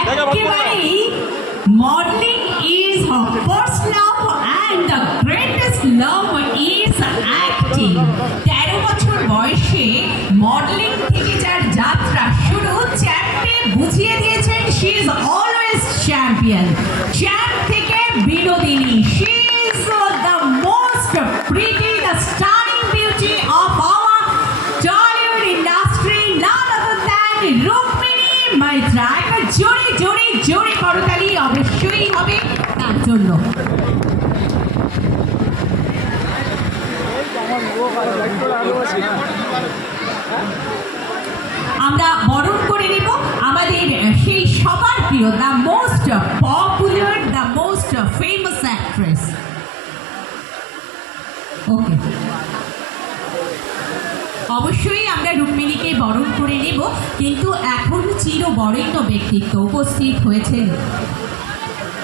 একেবারেই modelling is her first love and the greatest love is acting. 13 বছর বয়সে modelling থেকে যার যাত্রা শুরু, চ্যাম্পে বুঝিয়ে দিয়েছেন she is always champion. Champ থেকে Binodini, she is the most pretty, the stunning beauty of our Tollywood industry, none other than Rukmini Maitra. একবার জোরে জোরে জোরে করতালি অবশ্যই হবে তার জন্য। আমরা বরণ করে নেব আমাদের সেই সবার প্রিয়, the most popular, the most famous actress. Okay, অবশ্যই আমরা রুক্মিণীকে বরণ করে নেব, কিন্তু এখন চিরবরেণ্য ব্যক্তিত্ব উপস্থিত হয়েছেন